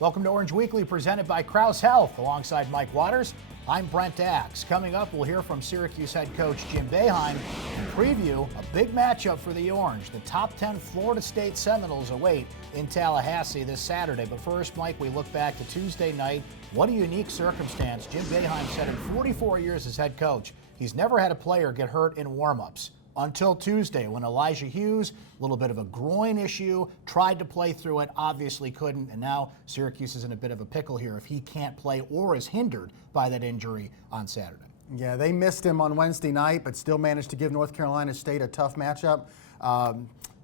Welcome to Orange Weekly, presented by Krause Health. Alongside Mike Waters, I'm Brent. Coming up, we'll hear from Syracuse head coach Jim Boeheim and preview a big matchup for the Orange. The top 10 Florida State Seminoles await in Tallahassee this Saturday. But first, Mike, we look back to Tuesday night. What a unique circumstance. Jim Boeheim said in 44 years as head coach, he's never had a player get hurt in warm-ups. Until Tuesday, when Elijah Hughes, a little bit of a groin issue, tried to play through it, obviously couldn't, and now Syracuse is in a bit of a pickle here if he can't play or is hindered by that injury on Saturday. Yeah, they missed him on Wednesday night, but still managed to give North Carolina State a tough matchup.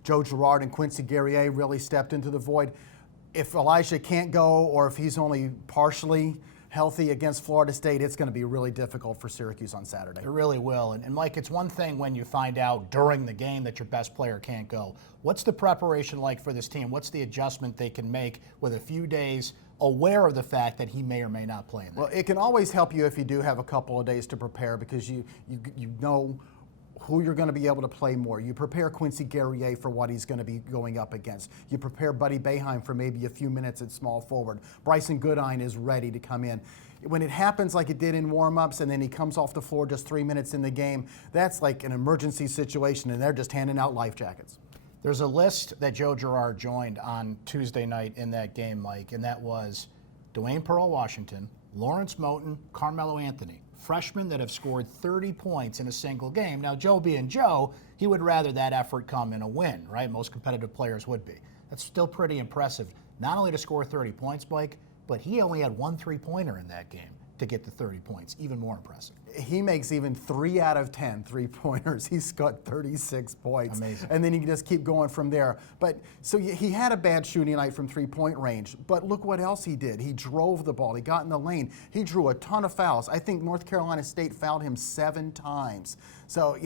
Joe Girard and Quincy Guerrier really stepped into the void. If Elijah can't go, or if he's only partially healthy against Florida State, it's going to be really difficult for Syracuse on Saturday. It really will. And Mike, it's one thing when you find out during the game that your best player can't go. What's the preparation like for this team? What's the adjustment they can make with a few days aware of the fact that he may or may not play in that? Well, it can always help you if you do have a couple of days to prepare, because you know who you're going to be able to play more. You prepare Quincy Guerrier for what he's going to be going up against. You prepare Buddy Boeheim for maybe a few minutes at small forward. Bryson Goodine is ready to come in. When it happens like it did in warm-ups and then he comes off the floor just 3 minutes in the game, that's like an emergency situation, and they're just handing out life jackets. There's a list that Joe Girard joined on Tuesday night in that game, Mike, and that was Dwayne Pearl-Washington, Lawrence Moten, Carmelo Anthony. Freshmen that have scored 30 points in a single game. Now, Joe being Joe, he would rather that effort come in a win, right? Most competitive players would be. That's still pretty impressive. Not only to score 30 points, Blake, but he only had one three-pointer in that game to get to 30 points. Even more impressive. He makes even 3 out of 10 three-pointers. He's got 36 points. Amazing. And then you can just keep going from there. But so he had a bad shooting night from three-point range. But look what else he did. He drove the ball. He got in the lane. He drew a ton of fouls. I think North Carolina State fouled him 7 times. So,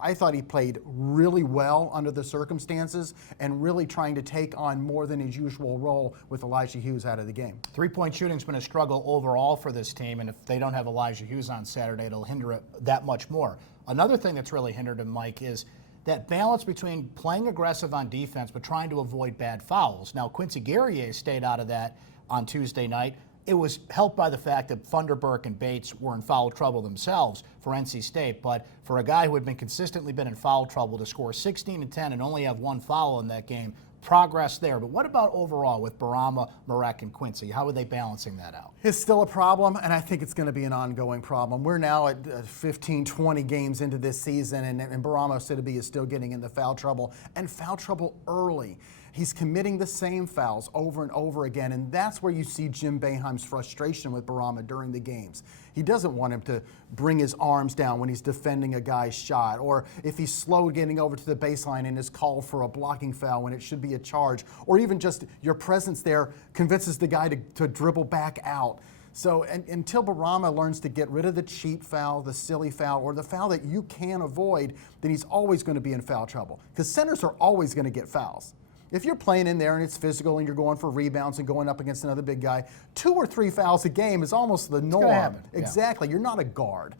I thought he played really well under the circumstances and really trying to take on more than his usual role with Elijah Hughes out of the game. Three-point shooting's been a struggle overall for this team, and if they don't have Elijah Hughes on Saturday, it'll hinder it that much more. Another thing that's really hindered him, Mike, is that balance between playing aggressive on defense but trying to avoid bad fouls. Now, Quincy Guerrier stayed out of that on Tuesday night. It was helped by the fact that Thunderburk and Bates were in foul trouble themselves for NC State, but for a guy who had consistently been in foul trouble to score 16 and 10 and only have 1 foul in that game, progress there. But what about overall with Boeheim, Marek, and Quincy? How are they balancing that out? It's still a problem, and I think it's going to be an ongoing problem. We're now at 15, 20 games into this season, and Boeheim Sidibe is still getting into foul trouble, and foul trouble early. He's committing the same fouls over and over again, and that's where you see Jim Boeheim's frustration with Boeheim during the games. He doesn't want him to bring his arms down when he's defending a guy's shot, or if he's slow getting over to the baseline and is called for a blocking foul when it should be a charge, or even just your presence there convinces the guy to dribble back out. So until Boeheim learns to get rid of the cheap foul, the silly foul, or the foul that you can avoid, then he's always going to be in foul trouble, because centers are always going to get fouls. If you're playing in there and it's physical and you're going for rebounds and going up against another big guy, 2 or 3 fouls a game is almost the norm. It's gonna happen. Exactly. Yeah. You're not a guard.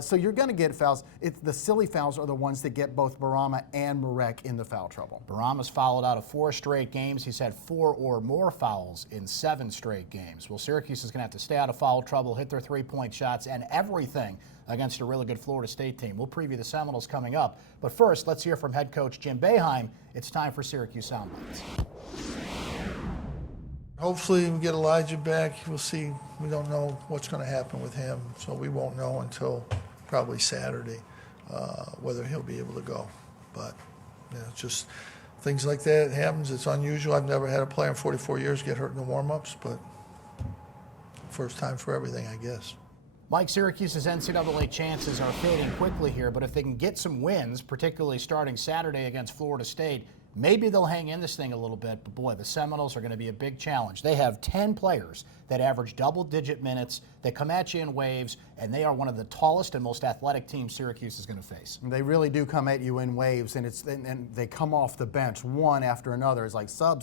So you're going to get fouls. The silly fouls are the ones that get both Boeheim and Marek in the foul trouble. Boeheim has fouled out of 4 straight games. He's had 4 or more fouls in 7 straight games. Well, Syracuse is going to have to stay out of foul trouble, hit their three-point shots, and everything against a really good Florida State team. We'll preview the Seminoles coming up. But first, let's hear from head coach Jim Boeheim. It's time for Syracuse Soundbites. Hopefully we get Elijah back. We'll see. We don't know what's going to happen with him, so we won't know until probably Saturday whether he'll be able to go. But just things like that happens. It's unusual. I've never had a player in 44 years get hurt in the warm-ups, but first time for everything, I guess. Mike, Syracuse's NCAA chances are fading quickly here, but if they can get some wins, particularly starting Saturday against Florida State, maybe they'll hang in this thing a little bit. But boy, the Seminoles are going to be a big challenge. They have 10 players that average double-digit minutes. They come at you in waves, and they are one of the tallest and most athletic teams Syracuse is going to face. They really do come at you in waves, and they come off the bench one after another. It's like sub.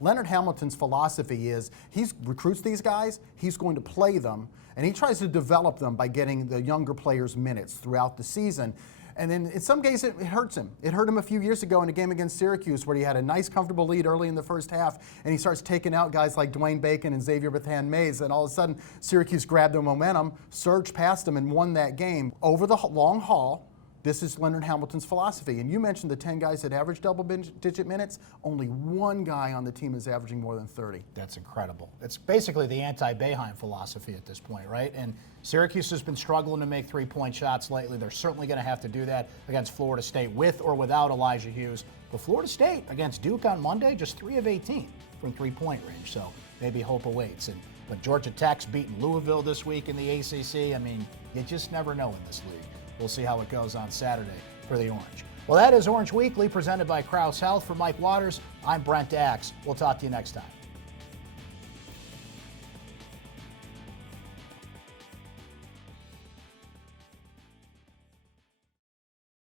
Leonard Hamilton's philosophy is he recruits these guys, he's going to play them, and he tries to develop them by getting the younger players minutes throughout the season. And then in some games it hurts him. It hurt him a few years ago in a game against Syracuse where he had a nice, comfortable lead early in the first half, and he starts taking out guys like Dwayne Bacon and Xavier Bethan-Mays, and all of a sudden Syracuse grabbed the momentum, surged past them, and won that game. Over the long haul, this is Leonard Hamilton's philosophy. And you mentioned the 10 guys that average double-digit minutes. Only one guy on the team is averaging more than 30. That's incredible. It's basically the anti-Boeheim philosophy at this point, right? And Syracuse has been struggling to make three-point shots lately. They're certainly going to have to do that against Florida State with or without Elijah Hughes. But Florida State against Duke on Monday, just 3 of 18 from three-point range. So maybe hope awaits. But Georgia Tech's beating Louisville this week in the ACC. I mean, you just never know in this league. We'll see how it goes on Saturday for the Orange. Well, that is Orange Weekly, presented by Krause Health. For Mike Waters, I'm Brent Axe. We'll talk to you next time.